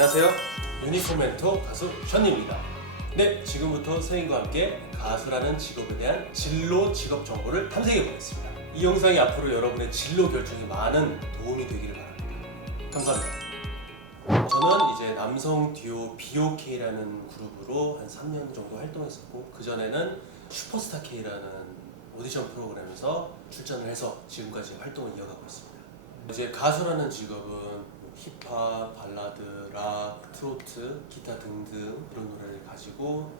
안녕하세요. 유니콘 멘토 가수 션입니다. 네, 지금부터 선생님과 함께 가수라는 직업에 대한 진로 직업 정보를 탐색해 보겠습니다. 이 영상이 앞으로 여러분의 진로 결정에 많은 도움이 되기를 바랍니다. 감사합니다. 저는 이제 남성 듀오 BOK라는 그룹으로 한 3년 정도 활동했었고, 그전에는 슈퍼스타 K라는 오디션 프로그램에서 출전을 해서 지금까지 활동을 이어가고 있습니다. 이제 가수라는 직업은 힙합, 발라드, 락, 트로트, 기타 등등 이런 노래를 가지고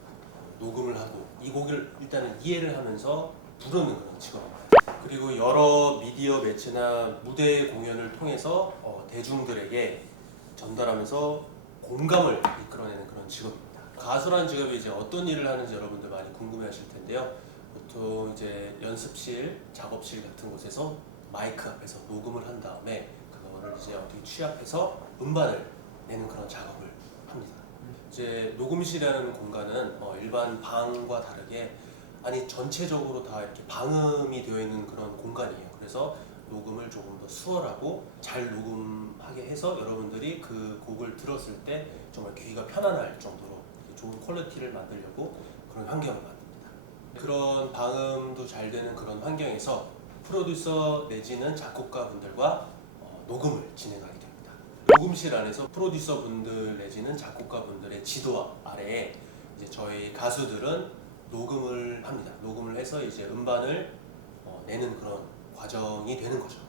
녹음을 하고 이 곡을 일단은 이해를 하면서 부르는 그런 직업입니다. 그리고 여러 미디어 매체나 무대 공연을 통해서 대중들에게 전달하면서 공감을 이끌어내는 그런 직업입니다. 가수라는 직업이 이제 어떤 일을 하는지 여러분들 많이 궁금해하실 텐데요. 보통 이제 연습실, 작업실 같은 곳에서 마이크 앞에서 녹음을 한 다음에 그거를 이제 어떻게 취합해서 음반을 내는 그런 작업을 합니다. 이제 녹음실이라는 공간은 일반 방과 다르게 전체적으로 다 이렇게 방음이 되어 있는 그런 공간이에요. 그래서 녹음을 조금 더 수월하고 잘 녹음하게 해서 여러분들이 그 곡을 들었을 때 정말 귀가 편안할 정도로 좋은 퀄리티를 만들려고 그런 환경을 만듭니다. 그런 방음도 잘 되는 그런 환경에서 프로듀서 내지는 작곡가 분들과 녹음을 진행하게 됩니다. 녹음실 안에서 프로듀서 분들 내지는 작곡가 분들의 지도 아래에 이제 저희 가수들은 녹음을 합니다. 녹음을 해서 이제 음반을 내는 그런 과정이 되는 거죠.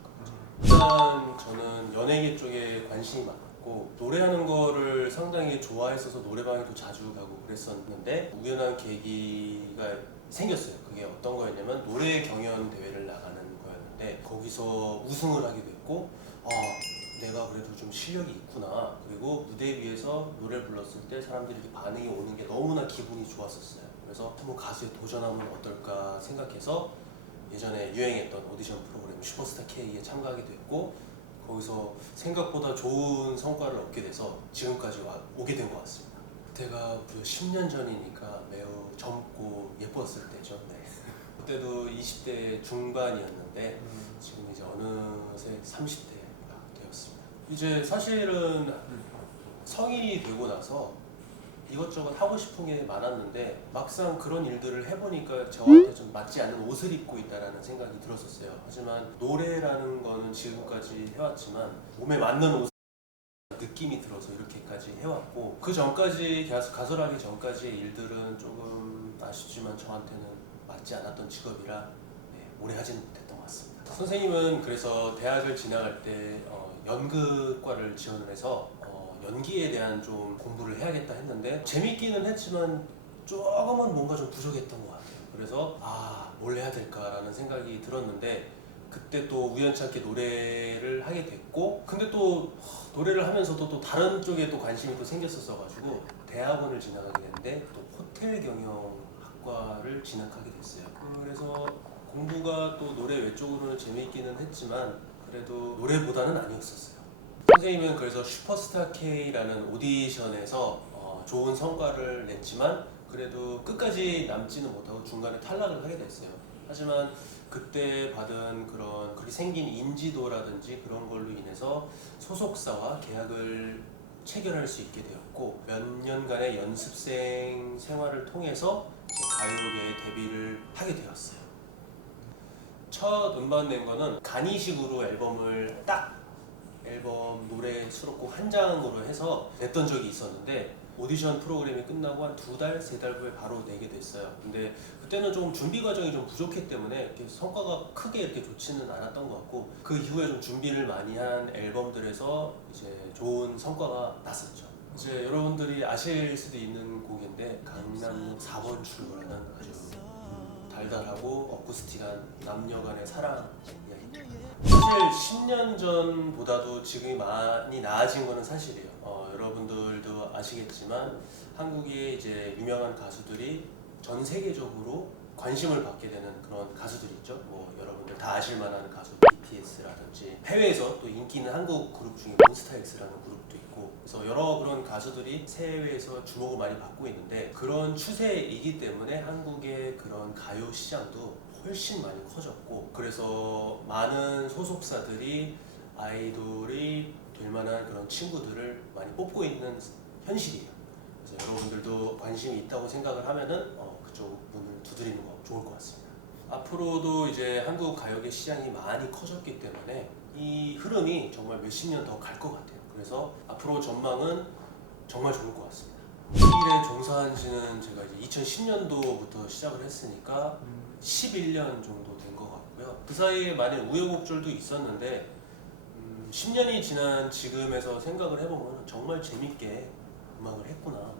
일단 저는 연예계 쪽에 관심이 많았고 노래하는 거를 상당히 좋아했어서 노래방에도 자주 가고 그랬었는데 우연한 계기가 생겼어요. 그게 어떤 거였냐면 노래 경연 대회를 나가는 거였는데 거기서 우승을 하게 됐고 내가 그래도 좀 실력이 있구나. 그리고 무대 위에서 노래를 불렀을 때 사람들이 이렇게 반응이 오는 게 너무나 기분이 좋았었어요. 그래서 한번 가수에 도전하면 어떨까 생각해서 예전에 유행했던 오디션 프로그램 슈퍼스타 K에 참가하게 됐고 거기서 생각보다 좋은 성과를 얻게 돼서 지금까지 오게 된 것 같습니다. 그때가 10년 전이니까 매우 젊고 예뻤을 때죠. 네. 그때도 20대 중반이었는데 지금 이제 어느새 30대가 되었습니다. 이제 사실은 성인이 되고 나서 이것저것 하고 싶은 게 많았는데 막상 그런 일들을 해보니까 저한테 좀 맞지 않는 옷을 입고 있다라는 생각이 들었었어요. 하지만 노래라는 거는 지금까지 해왔지만 몸에 맞는 옷 느낌이 들어서 이렇게까지 해왔고 그 전까지 가수라기 전까지의 일들은 조금 아쉽지만 저한테는 맞지 않았던 직업이라 오래 하지는 못했던 것 같습니다. 선생님은 그래서 대학을 진학할 때 연극과를 지원을 해서 연기에 대한 좀 공부를 해야겠다 했는데 재밌기는 했지만 조금은 뭔가 좀 부족했던 것 같아요. 그래서 뭘 해야 될까라는 생각이 들었는데 그때 또 우연찮게 노래를 하게 됐고 근데 또 노래를 하면서도 또 다른 쪽에 또 관심이 또 생겼었어 가지고 대학원을 진학하게 됐는데 또 호텔 경영학과를 진학하게 됐어요. 그래서 공부가 또 노래 외쪽으로는 재미있기는 했지만 그래도 노래보다는 아니었었어요. 선생님은 그래서 슈퍼스타 K라는 오디션에서 좋은 성과를 냈지만 그래도 끝까지 남지는 못하고 중간에 탈락을 하게 됐어요. 하지만 그때 받은 그렇게 생긴 인지도라든지 그런 걸로 인해서 소속사와 계약을 체결할 수 있게 되었고 몇 년간의 연습생 생활을 통해서 가요계에 데뷔를 하게 되었어요. 첫 음반 낸 거는 간이식으로 앨범 노래 수록곡 한 장으로 해서 냈던 적이 있었는데 오디션 프로그램이 끝나고 한 2달, 3달 후에 바로 내게 됐어요. 근데 그때는 좀 준비 과정이 좀 부족했기 때문에 이렇게 성과가 크게 이렇게 좋지는 않았던 것 같고 그 이후에 좀 준비를 많이 한 앨범들에서 이제 좋은 성과가 났었죠. 이제 여러분들이 아실 수도 있는 곡인데 강남역 4번 출구라는 아주 달달하고 어쿠스틱한 남녀간의 사랑 이야기입니다. 사실 10년 전보다도 지금이 많이 나아진 거는 사실이에요. 여러분들도 아시겠지만 한국의 이제 유명한 가수들이 전 세계적으로 관심을 받게 되는 그런 가수들이 있죠. 여러분들 다 아실 만한 가수 BTS라든지 해외에서 또 인기 있는 한국 그룹 중에 몬스타엑스라는 그룹도 있고 그래서 여러 그런 가수들이 해외에서 주목을 많이 받고 있는데 그런 추세이기 때문에 한국의 그런 가요 시장도 훨씬 많이 커졌고 그래서 많은 소속사들이 아이돌이 될 만한 그런 친구들을 많이 뽑고 있는 현실이에요. 그래서 여러분들도 관심이 있다고 생각을 하면은 그쪽 문을 두드리는 거 좋을 것 같습니다. 앞으로도 이제 한국 가요계 시장이 많이 커졌기 때문에 이 흐름이 정말 몇십 년 더 갈 것 같아요. 그래서 앞으로 전망은 정말 좋을 것 같습니다. 이 일에 종사한 지는 제가 이제 2010년도부터 시작을 했으니까 11년 정도 된 것 같고요. 그 사이에 많은 우여곡절도 있었는데 10년이 지난 지금에서 생각을 해보면 정말 재밌게 음악을 했구나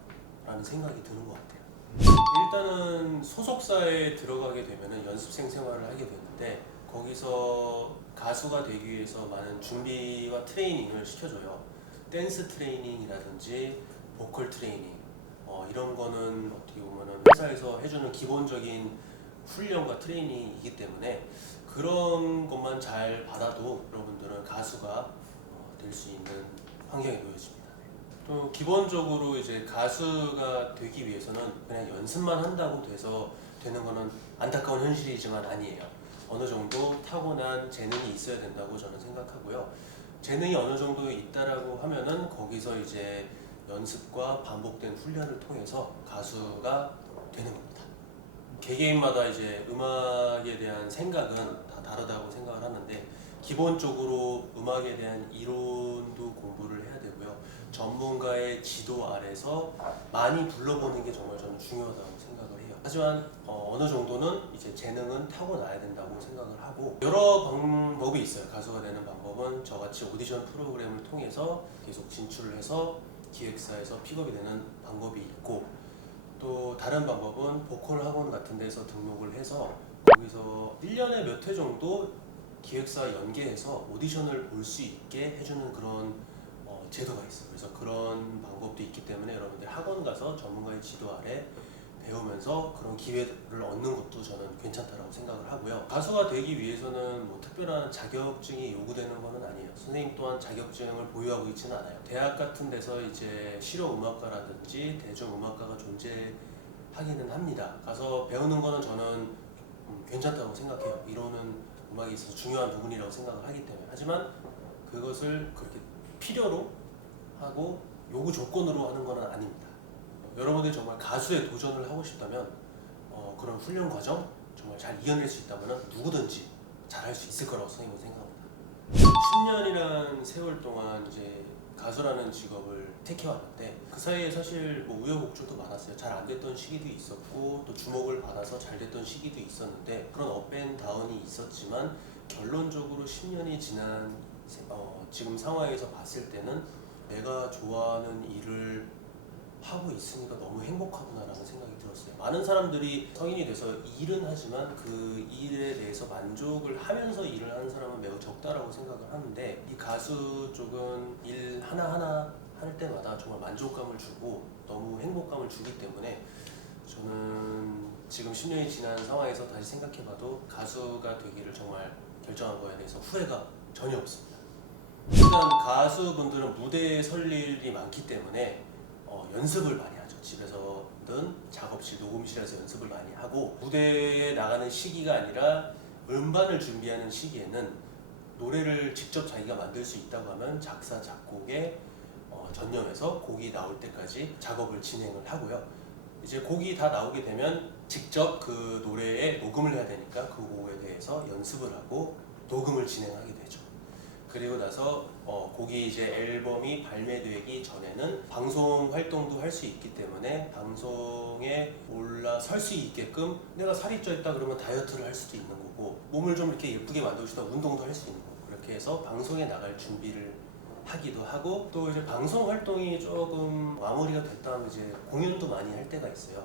라는 생각이 드는 것 같아요. 일단은 소속사에 들어가게 되면 연습생 생활을 하게 되는데 거기서 가수가 되기 위해서 많은 준비와 트레이닝을 시켜줘요. 댄스 트레이닝이라든지 보컬 트레이닝 이런 거는 어떻게 보면 회사에서 해주는 기본적인 훈련과 트레이닝이기 때문에 그런 것만 잘 받아도 여러분들은 가수가 될 수 있는 환경에 놓여집니다. 또 기본적으로 이제 가수가 되기 위해서는 그냥 연습만 한다고 돼서 되는 거는 안타까운 현실이지만 아니에요. 어느 정도 타고난 재능이 있어야 된다고 저는 생각하고요. 재능이 어느 정도 있다라고 하면은 거기서 이제 연습과 반복된 훈련을 통해서 가수가 되는 겁니다. 개개인마다 이제 음악에 대한 생각은 다 다르다고 생각을 하는데 기본적으로 음악에 대한 이론도 공부를 해야 되고요. 전문가의 지도 아래서 많이 불러보는 게 정말 저는 중요하다고 생각을 해요. 하지만 어느 정도는 이제 재능은 타고나야 된다고 생각을 하고 여러 방법이 있어요. 가수가 되는 방법은 저같이 오디션 프로그램을 통해서 계속 진출을 해서 기획사에서 픽업이 되는 방법이 있고 또 다른 방법은 보컬 학원 같은 데서 등록을 해서 거기서 1년에 몇 회 정도 기획사 연계해서 오디션을 볼 수 있게 해주는 그런 제도가 있어요. 그래서 그런 방법도 있기 때문에 여러분들 학원 가서 전문가의 지도 아래 배우면서 그런 기회를 얻는 것도 저는 괜찮다라고 생각을 하고요. 가수가 되기 위해서는 뭐 특별한 자격증이 요구되는 것은 아니에요. 선생님 또한 자격증을 보유하고 있지는 않아요. 대학 같은 데서 이제 실용음악과라든지 대중음악과가 존재하기는 합니다. 가서 배우는 거는 저는 괜찮다고 생각해요. 이론은 음악에 있어서 중요한 부분이라고 생각을 하기 때문에. 하지만 그것을 그렇게 필요로 하고 요구 조건으로 하는 건 아닙니다. 여러분들이 정말 가수에 도전을 하고 싶다면 그런 훈련 과정 정말 잘 이겨낼 수 있다면 누구든지 잘할 수 있을 거라고 선생님은 생각합니다. 10년이라는 세월 동안 이제 가수라는 직업을 택해왔는데 그 사이에 사실 뭐 우여곡절도 많았어요. 잘 안 됐던 시기도 있었고 또 주목을 받아서 잘 됐던 시기도 있었는데 그런 업앤다운이 있었지만 결론적으로 10년이 지난 지금 상황에서 봤을 때는 내가 좋아하는 일을 하고 있으니까 너무 행복하구나라는 생각이 들었어요. 많은 사람들이 성인이 돼서 일은 하지만 그 일에 대해서 만족을 하면서 일을 하는 사람은 매우 적다라고 생각을 하는데 이 가수 쪽은 일 하나하나 할 때마다 정말 만족감을 주고 너무 행복감을 주기 때문에 저는 지금 10년이 지난 상황에서 다시 생각해봐도 가수가 되기를 정말 결정한 거에 대해서 후회가 전혀 없습니다. 일단 가수분들은 무대에 설 일이 많기 때문에 연습을 많이 하죠. 집에서든 작업실, 녹음실에서 연습을 많이 하고 무대에 나가는 시기가 아니라 음반을 준비하는 시기에는 노래를 직접 자기가 만들 수 있다고 하면 작사, 작곡에 전념해서 곡이 나올 때까지 작업을 진행을 하고요. 이제 곡이 다 나오게 되면 직접 그 노래에 녹음을 해야 되니까 그 곡에 대해서 연습을 하고 녹음을 진행하게 되죠. 그리고 나서 곡이 이제 앨범이 발매되기 전에는 방송 활동도 할 수 있기 때문에 방송에 올라설 수 있게끔 내가 살이 쪄있다 그러면 다이어트를 할 수도 있는 거고 몸을 좀 이렇게 예쁘게 만들고 싶다 운동도 할 수 있는 거고 그렇게 해서 방송에 나갈 준비를 하기도 하고 또 이제 방송 활동이 조금 마무리가 됐다면 이제 공연도 많이 할 때가 있어요.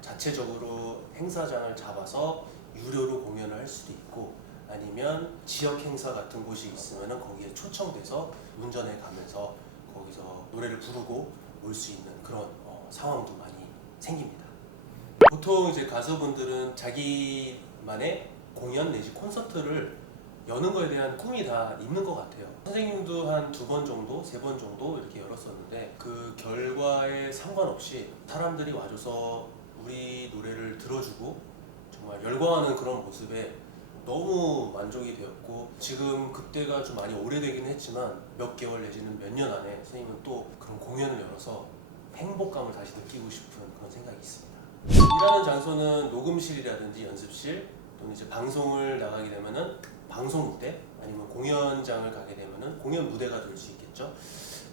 자체적으로 행사장을 잡아서 유료로 공연을 할 수도 있고 아니면 지역 행사 같은 곳이 있으면 거기에 초청돼서 운전해 가면서 거기서 노래를 부르고 올 수 있는 그런 상황도 많이 생깁니다. 보통 이제 가수분들은 자기만의 공연 내지 콘서트를 여는 거에 대한 꿈이 다 있는 것 같아요. 선생님도 한 2번 정도, 3번 정도 이렇게 열었었는데 그 결과에 상관없이 사람들이 와줘서 우리 노래를 들어주고 정말 열광하는 그런 모습에 너무 만족이 되었고 지금 그때가 좀 많이 오래되긴 했지만 몇 개월 내지는 몇 년 안에 선생님은 또 그런 공연을 열어서 행복감을 다시 느끼고 싶은 그런 생각이 있습니다. 일하는 장소는 녹음실이라든지 연습실 또는 이제 방송을 나가게 되면은 방송 무대 아니면 공연장을 가게 되면은 공연 무대가 될 수 있겠죠.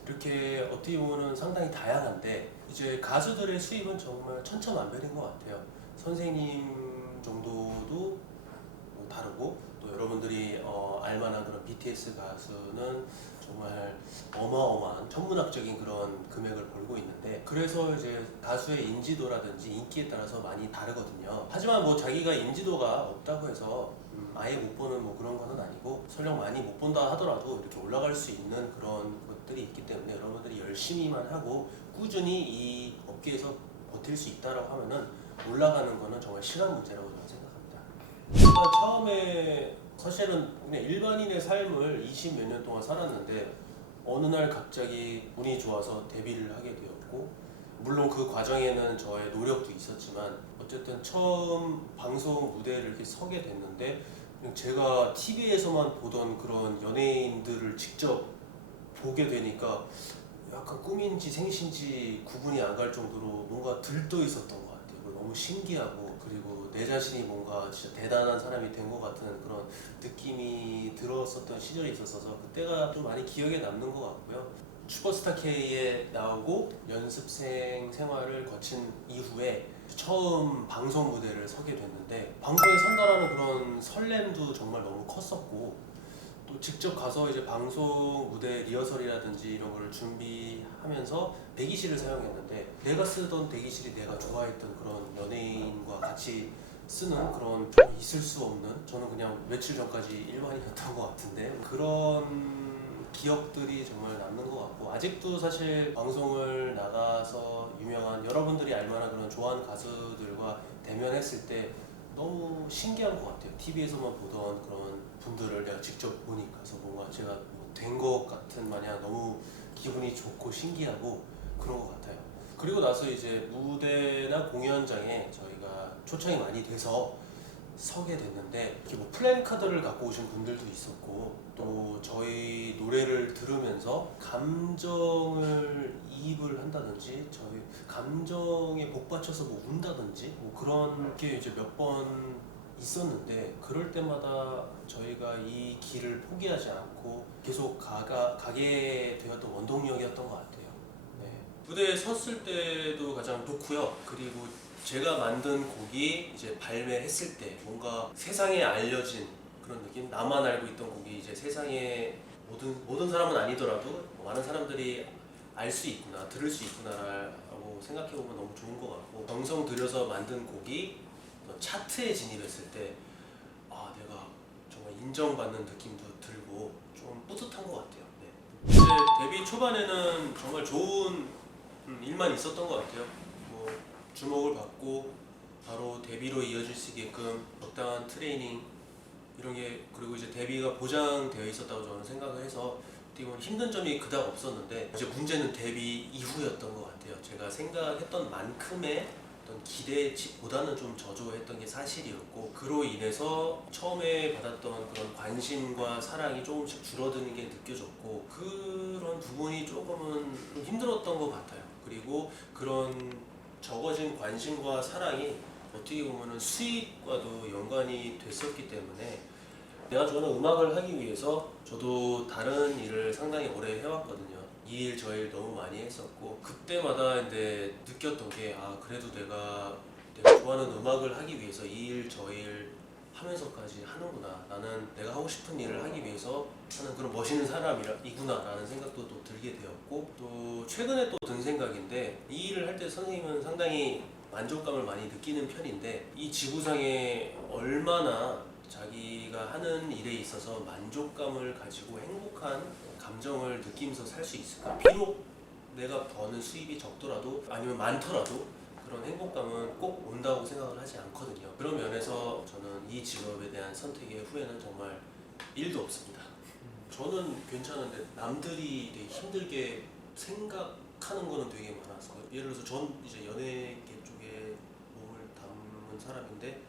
이렇게 어떻게 보면은 상당히 다양한데 이제 가수들의 수입은 정말 천차만별인 것 같아요. 선생님 정도도 뭐 다르고 또 여러분들이 알만한 그런 BTS 가수는 정말 어마어마한 천문학적인 그런 금액을 벌고 있는데 그래서 이제 가수의 인지도라든지 인기에 따라서 많이 다르거든요. 하지만 뭐 자기가 인지도가 없다고 해서 아예 못 보는 뭐 그런 거는 아니고 설령 많이 못 본다 하더라도 이렇게 올라갈 수 있는 그런 것들이 있기 때문에 여러분들이 열심히만 하고 꾸준히 이 업계에서 버틸 수 있다라고 하면은 올라가는 거는 정말 시간 문제라고 저는 생각합니다. 일단 처음에 사실은 그냥 일반인의 삶을 20 몇 년 동안 살았는데 어느 날 갑자기 운이 좋아서 데뷔를 하게 되었고 물론 그 과정에는 저의 노력도 있었지만 어쨌든 처음 방송 무대를 이렇게 서게 됐는데 제가 TV에서만 보던 그런 연예인들을 직접 보게 되니까 약간 꿈인지 생신지 구분이 안 갈 정도로 뭔가 들떠 있었던 것 같아요. 너무 신기하고 그리고 내 자신이 뭔가 진짜 대단한 사람이 된 것 같은 그런 느낌이 들었었던 시절이 있었어서 그때가 좀 많이 기억에 남는 것 같고요. 슈퍼스타 K에 나오고 연습생 생활을 거친 이후에 처음 방송 무대를 서게 됐는데 방송에 선다라는 그런 설렘도 정말 너무 컸었고 또 직접 가서 이제 방송 무대 리허설이라든지 이런 걸 준비하면서 대기실을 사용했는데 내가 쓰던 대기실이 내가 좋아했던 그런 연예인과 같이 쓰는 그런 좀 있을 수 없는 저는 그냥 며칠 전까지 일반인이었던 것 같은데 그런 기억들이 정말 남는 것 같고 아직도 사실 방송을 나가서 유명한 여러분들이 알만한 그런 좋아하는 가수들과 대면했을 때 너무 신기한 것 같아요. TV에서만 보던 그런 분들을 내가 직접 보니까 그래서 뭔가 제가 된 것 같은 마냥 너무 기분이 좋고 신기하고 그런 것 같아요. 그리고 나서 이제 무대나 공연장에 저희가 초청이 많이 돼서 서게 됐는데 이렇게 뭐 플랜카드를 갖고 오신 분들도 있었고 또 저희 노래를 들으면서 감정을 이입을 한다든지 저희 감정에 복받쳐서 뭐 운다든지 뭐 그런 게 이제 몇 번 있었는데 그럴 때마다 저희가 이 길을 포기하지 않고 계속 가게 되었던 원동력이었던 것 같아요. 네. 무대에 섰을 때도 가장 좋고요. 그리고 제가 만든 곡이 이제 발매했을 때 뭔가 세상에 알려진 그런 느낌? 나만 알고 있던 곡이 이제 세상에 모든 사람은 아니더라도 많은 사람들이 알 수 있구나, 들을 수 있구나라고 생각해보면 너무 좋은 것 같고 정성 들여서 만든 곡이 차트에 진입했을 때 아, 내가 정말 인정받는 느낌도 들고 좀 뿌듯한 것 같아요. 네. 이제 데뷔 초반에는 정말 좋은 일만 있었던 것 같아요. 뭐 주목을 받고 바로 데뷔로 이어질 수 있게끔 적당한 트레이닝 이런 게 그리고 이제 데뷔가 보장되어 있었다고 저는 생각을 해서 어떻게 보면 힘든 점이 그닥 없었는데 이제 문제는 데뷔 이후였던 것 같아요. 제가 생각했던 만큼의 어떤 기대치보다는 좀 저조했던 게 사실이었고 그로 인해서 처음에 받았던 그런 관심과 사랑이 조금씩 줄어드는 게 느껴졌고 그런 부분이 조금은 좀 힘들었던 것 같아요. 그리고 그런 적어진 관심과 사랑이 어떻게 보면 수익과도 연관이 됐었기 때문에 내가 좋아하는 음악을 하기 위해서 저도 다른 일을 상당히 오래 해왔거든요. 이 일 저 일 너무 많이 했었고 그때마다 이제 느꼈던 게 아 그래도 내가 좋아하는 음악을 하기 위해서 이 일 저 일 하면서까지 하는구나. 나는 내가 하고 싶은 일을 하기 위해서 하는 그런 멋있는 사람이구나 라는 생각도 또 들게 되었고 또 최근에 또 든 생각인데 이 일을 할 때 선생님은 상당히 만족감을 많이 느끼는 편인데 이 지구상에 얼마나 자기가 하는 일에 있어서 만족감을 가지고 행복한 감정을 느끼면서 살 수 있을까? 비록 내가 버는 수입이 적더라도 아니면 많더라도 그런 행복감은 꼭 온다고 생각을 하지 않거든요. 그런 면에서 저는 이 직업에 대한 선택의 후회는 정말 1도 없습니다. 저는 괜찮은데 남들이 되게 힘들게 생각하는 거는 되게 많아서 예를 들어서 전 이제 연예계 쪽에 몸을 담은 사람인데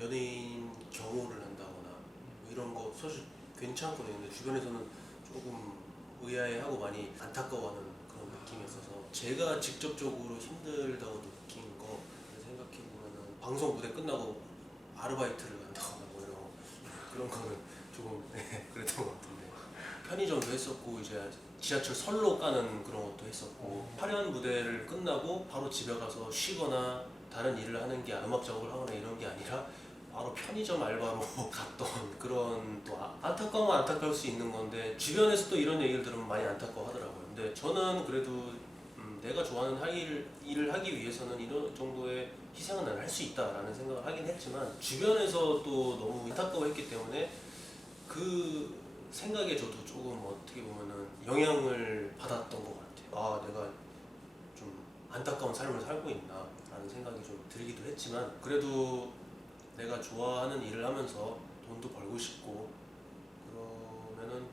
연예인 경호를 한다거나 이런 거 사실 괜찮거든요. 근데 주변에서는 조금 의아해하고 많이 안타까워하는 그런 느낌이 있어서 제가 직접적으로 힘들다고 느낀 거 생각해보면은 방송 무대 끝나고 아르바이트를 간다거나 뭐 이런 그런 거는 조금 그랬던 것 같은데 편의점도 했었고 이제 지하철 선로 까는 그런 것도 했었고 화려한 무대를 끝나고 바로 집에 가서 쉬거나 다른 일을 하는 게 음악 작업을 하거나 이런 게 아니라 바로 편의점 알바로 갔던 그런 또 안타까우면 안타까울 수 있는 건데 주변에서 또 이런 얘기를 들으면 많이 안타까워 하더라고요. 근데 저는 그래도 내가 좋아하는 일을 하기 위해서는 이런 정도의 희생은 난 할 수 있다라는 생각을 하긴 했지만 주변에서 또 너무 안타까워했기 때문에 그 생각에 저도 조금 어떻게 보면은 영향을 받았던 것 같아요. 아, 내가 좀 안타까운 삶을 살고 있나 라는 생각이 좀 들기도 했지만 그래도 내가 좋아하는 일을 하면서 돈도 벌고 싶고 그러면은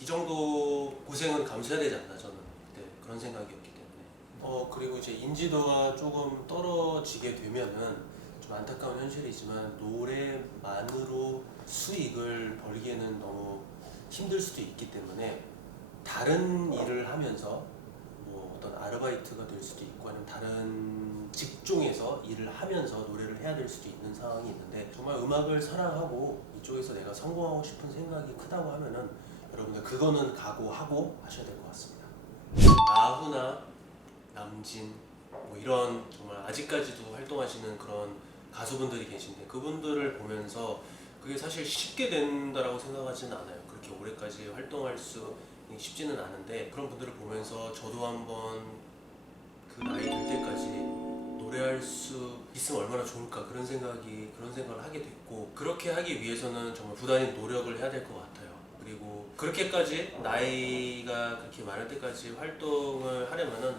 이 정도 고생은 감수해야 되지 않나 저는 그때 그런 생각이었기 때문에 그리고 이제 인지도가 조금 떨어지게 되면은 좀 안타까운 현실이지만 노래만으로 수익을 벌기에는 너무 힘들 수도 있기 때문에 다른 일을 하면서 뭐 어떤 아르바이트가 될 수도 있고 아니면 다른 직종에서 일을 하면서 노래를 해야 될 수도 있는 상황이 있는데 정말 음악을 사랑하고 이쪽에서 내가 성공하고 싶은 생각이 크다고 하면은 여러분들 그거는 각오하고 하셔야 될 것 같습니다. 나훈아, 남진 뭐 이런 정말 아직까지도 활동하시는 그런 가수분들이 계신데 그분들을 보면서 그게 사실 쉽게 된다라고 생각하지는 않아요. 그렇게 오래까지 활동할 수 쉽지는 않은데 그런 분들을 보면서 저도 한번 그 나이 될 때까지 노래할 수 있으면 얼마나 좋을까 그런 생각을 하게 됐고 그렇게 하기 위해서는 정말 부단히 노력을 해야 될 것 같아요. 그리고 그렇게까지 나이가 그렇게 많을 때까지 활동을 하려면은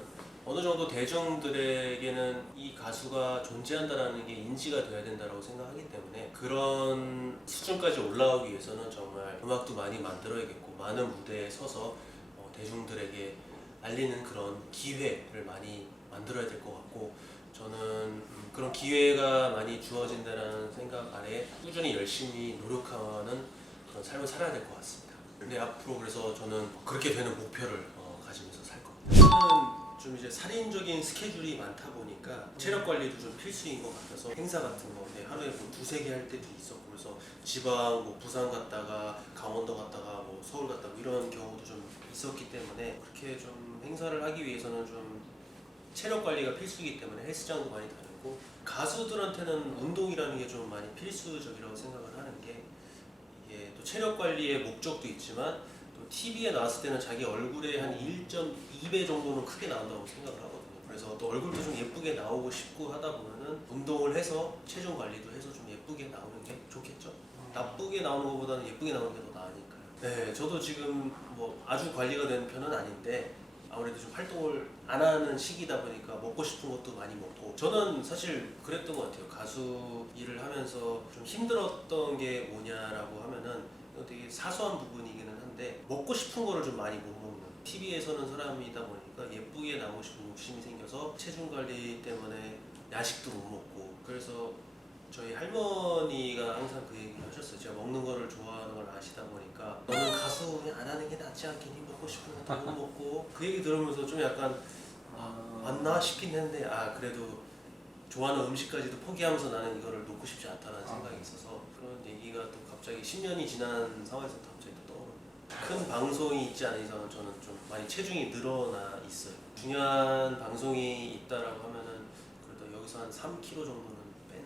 어느 정도 대중들에게는 이 가수가 존재한다라는 게 인지가 돼야 된다고 생각하기 때문에 그런 수준까지 올라가기 위해서는 정말 음악도 많이 만들어야겠고 많은 무대에 서서 대중들에게 알리는 그런 기회를 많이 만들어야 될 것 같고 저는 그런 기회가 많이 주어진다는 생각 아래 꾸준히 열심히 노력하는 그런 삶을 살아야 될 것 같습니다. 근데 앞으로 그래서 저는 그렇게 되는 목표를 가지면서 살 겁니다. 저는 좀 이제 살인적인 스케줄이 많다 보니까 체력 관리도 좀 필수인 것 같아서 행사 같은 거 하루에 뭐 두세 개 할 때도 있었고 그래서 지방 뭐 부산 갔다가 강원도 갔다가 뭐 서울 갔다가 뭐 이런 경우도 좀 있었기 때문에 그렇게 좀 행사를 하기 위해서는 좀 체력 관리가 필수이기 때문에 헬스장도 많이 다니고 가수들한테는 운동이라는 게 좀 많이 필수적이라고 생각을 하는 게 이게 또 체력 관리의 목적도 있지만 또 TV에 나왔을 때는 자기 얼굴의 한 1.2배 정도는 크게 나온다고 생각을 하거든요. 그래서 또 얼굴도 좀 예쁘게 나오고 싶고 하다 보면은 운동을 해서 체중 관리도 해서 좀 예쁘게 나오는 게 좋겠죠. 나쁘게 나오는 것보다는 예쁘게 나오는 게 더 나으니까요. 네, 저도 지금 뭐 아주 관리가 된 편은 아닌데 아무래도 좀 활동을 안 하는 시기다 보니까 먹고 싶은 것도 많이 먹고 저는 사실 그랬던 것 같아요. 가수 일을 하면서 좀 힘들었던 게 뭐냐라고 하면은 되게 사소한 부분이기는 한데 먹고 싶은 거를 좀 많이 못 먹는 TV에서는 사람이다 보니까 예쁘게 나오고 싶은 욕심이 생겨서 체중 관리 때문에 야식도 못 먹고 그래서 저희 할머니가 항상 그 얘기를 하셨어요. 제가 먹는 거를 좋아하는 걸 아시다 보니까 너는 가수 그냥 안 하는 게 낫지 않겠니? 먹고 싶은 거 다 못 먹고 그 얘기 들으면서 좀 약간 맞나 싶긴 했는데 그래도 좋아하는 음식까지도 포기하면서 나는 이거를 놓고 싶지 않다는 생각이 있어서 그런 얘기가 또 갑자기 10년이 지난 상황에서 갑자기 또 떠오르는 큰 방송이 있지 않은 이상은 저는 좀 많이 체중이 늘어나 있어요. 중요한 방송이 있다라고 하면은 그래도 여기서 한 3kg 정도는 빼는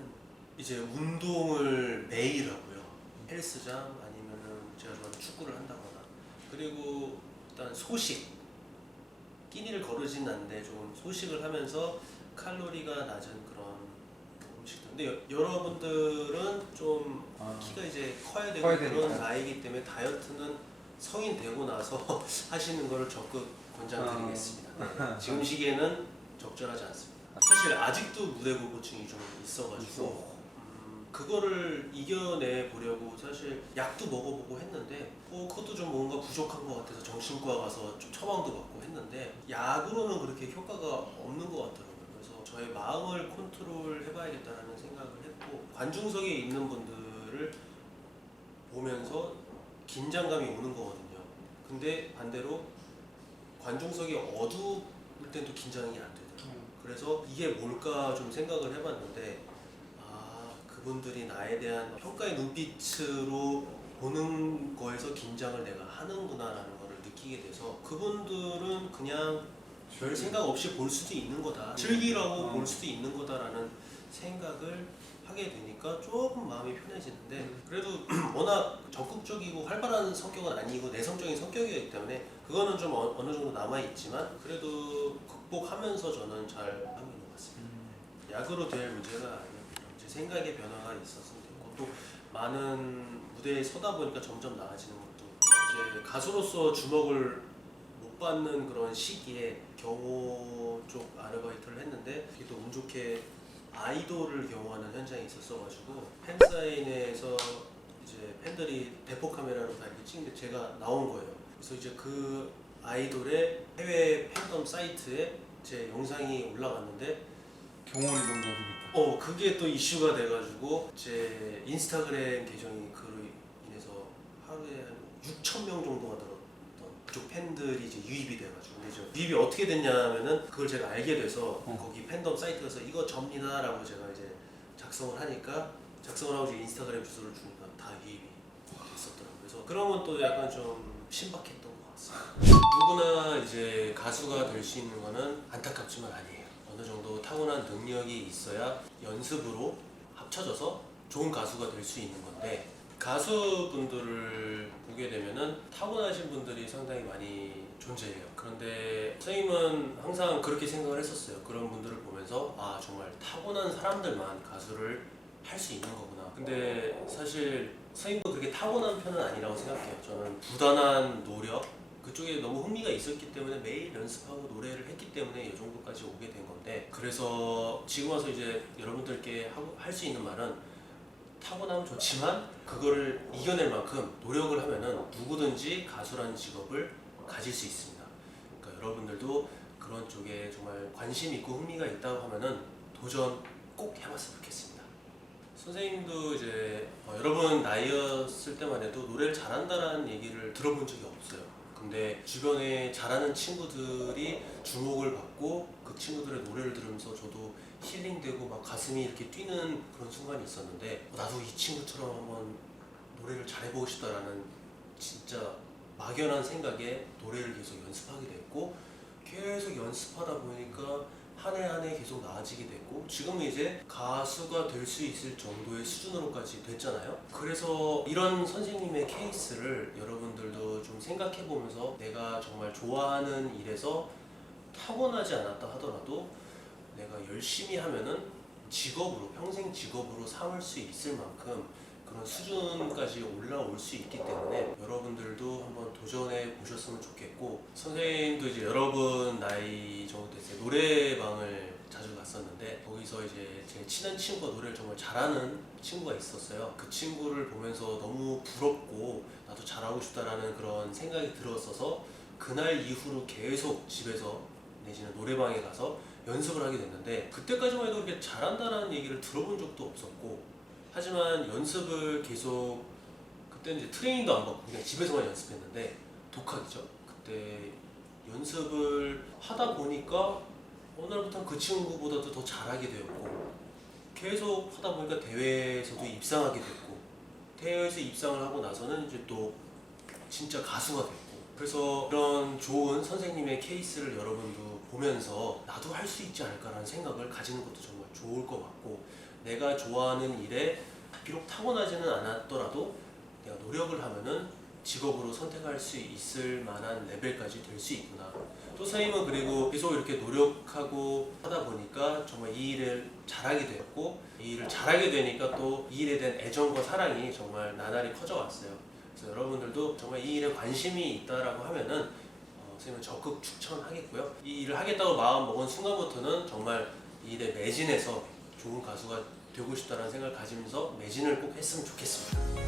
이제 운동을 매일 하고요. 헬스장 아니면은 제가 좋아하는 축구를 한다거나 그리고 일단 소식 끼니를 거르진 않는데 좀 소식을 하면서 칼로리가 낮은 그런 음식들. 근데 여러분들은 좀 키가 이제 커야 되고 그런 나이이기 때문에 다이어트는 성인 되고 나서 하시는 거를 적극 권장드리겠습니다. 네. 지금 시기에는 적절하지 않습니다. 사실 아직도 무대공포증이 좀 있어가지고 그거를 이겨내 보려고 사실 약도 먹어보고 했는데 그것도 좀 뭔가 부족한 것 같아서 정신과 가서 좀 처방도 받고 했는데 약으로는 그렇게 효과가 없는 것 같더라고요. 그래서 저의 마음을 컨트롤 해봐야겠다는 생각을 했고 관중석에 있는 분들을 보면서 긴장감이 오는 거거든요. 근데 반대로 관중석이 어두울 땐 또 긴장이 안 되더라고요. 그래서 이게 뭘까 좀 생각을 해봤는데 그분들이 나에 대한 평가의 눈빛으로 보는 거에서 긴장을 내가 하는구나라는 거를 느끼게 돼서 그분들은 그냥 별 생각 없이 볼 수도 있는 거다, 즐기라고 볼 수도 있는 거다라는 생각을 하게 되니까 조금 마음이 편해지는데, 그래도 워낙 적극적이고 활발한 성격은 아니고 내성적인 성격이기 때문에 그거는 좀 어느 정도 남아있지만 그래도 극복하면서 저는 잘 하고 있는 것 같습니다. 야구로 될 문제가 아니고 이제 생각의 변화가 있었으면 됐고, 또 많은 무대에 서다 보니까 점점 나아지는 것도, 이제 가수로서 주목을 못 받는 그런 시기에 경호 쪽 아르바이트를 했는데, 그게 또 운 좋게 아이돌을 경호하는 현장이 있었어가지고 팬사인회에서 이제 팬들이 대포 카메라로 다 이렇게 찍는데 제가 나온 거예요. 그래서 이제 그 아이돌의 해외 팬덤 사이트에 제 영상이 올라갔는데 경원이 너무 잘생겼다. 그게 또 이슈가 돼가지고 제 인스타그램 계정이 그로 인해서 하루에 한 6,000명 정도가 늘었던 그쪽 팬들이 이제 유입이 돼가지고, 근데 저 유입이 어떻게 됐냐면은 그걸 제가 알게 돼서 거기 팬덤 사이트 가서 이거 접니다라고 제가 이제 작성을 하니까, 작성을 하고 이제 인스타그램 주소를 주니까 다 유입이 됐었더라고요. 그래서 그런 건 또 약간 좀 신박했던 것 같습니다. 누구나 이제 가수가 될 수 있는 거는 안타깝지만 아니에요. 어느 정도 타고난 능력이 있어야 연습으로 합쳐져서 좋은 가수가 될 수 있는 건데, 가수분들을 보게 되면은 타고나신 분들이 상당히 많이 존재해요. 그런데 선생님은 항상 그렇게 생각을 했었어요. 그런 분들을 보면서 정말 타고난 사람들만 가수를 할 수 있는 거구나. 근데 사실 선생님도 그렇게 타고난 편은 아니라고 생각해요. 저는 부단한 노력, 그쪽에 너무 흥미가 있었기 때문에 매일 연습하고 노래를 했기 때문에 이 정도까지 오게 된 건데, 그래서 지금 와서 이제 여러분들께 할 수 있는 말은, 타고나면 좋지만 그거를 이겨낼 만큼 노력을 하면은 누구든지 가수라는 직업을 가질 수 있습니다. 그러니까 여러분들도 그런 쪽에 정말 관심 있고 흥미가 있다고 하면은 도전 꼭 해봤으면 좋겠습니다. 선생님도 이제 여러분 나이였을 때만 해도 노래를 잘한다라는 얘기를 들어본 적이 없어요. 근데 주변에 잘하는 친구들이 주목을 받고 그 친구들의 노래를 들으면서 저도 힐링되고 막 가슴이 이렇게 뛰는 그런 순간이 있었는데, 나도 이 친구처럼 한번 노래를 잘해보고 싶다라는 진짜 막연한 생각에 노래를 계속 연습하게 됐고, 계속 연습하다 보니까 한 해 한 해 계속 나아지게 됐고, 지금은 이제 가수가 될 수 있을 정도의 수준으로까지 됐잖아요. 그래서 이런 선생님의 케이스를 여러분들도 좀 생각해 보면서 내가 정말 좋아하는 일에서 타고나지 않았다 하더라도 내가 열심히 하면은 직업으로, 평생 직업으로 삼을 수 있을 만큼 그런 수준까지 올라올 수 있기 때문에 여러분들도 한번 도전해 보셨으면 좋겠고, 선생님도 이제 여러분 나이 정도 됐을 때 노래방을 자주 갔었는데, 거기서 이제 제 친한 친구가 노래를 정말 잘하는 친구가 있었어요. 그 친구를 보면서 너무 부럽고 나도 잘하고 싶다라는 그런 생각이 들었어서 그날 이후로 계속 집에서 내지는 노래방에 가서 연습을 하게 됐는데, 그때까지만 해도 그렇게 잘한다는 얘기를 들어본 적도 없었고, 하지만 연습을 계속, 그때는 이제 트레이닝도 안 받고 그냥 집에서만 연습했는데 독학이죠. 그때 연습을 하다 보니까 어느 날부터 그 친구보다도 더 잘하게 되었고, 계속 하다 보니까 대회에서도 입상하게 됐고, 대회에서 입상을 하고 나서는 이제 또 진짜 가수가 됐고, 그래서 이런 좋은 선생님의 케이스를 여러분도 보면서 나도 할 수 있지 않을까라는 생각을 가지는 것도 정말 좋을 것 같고, 내가 좋아하는 일에 비록 타고나지는 않았더라도 내가 노력을 하면은 직업으로 선택할 수 있을 만한 레벨까지 될 수 있구나. 또 선생님은 그리고 계속 이렇게 노력하고 하다 보니까 정말 이 일을 잘하게 되었고, 이 일을 잘하게 되니까 또 이 일에 대한 애정과 사랑이 정말 나날이 커져왔어요. 그래서 여러분들도 정말 이 일에 관심이 있다라고 하면은 선생님은 적극 추천하겠고요. 이 일을 하겠다고 마음 먹은 순간부터는 정말 이 일에 매진해서 좋은 가수가 되고 싶다는 생각을 가지면서 매진을 꼭 했으면 좋겠습니다.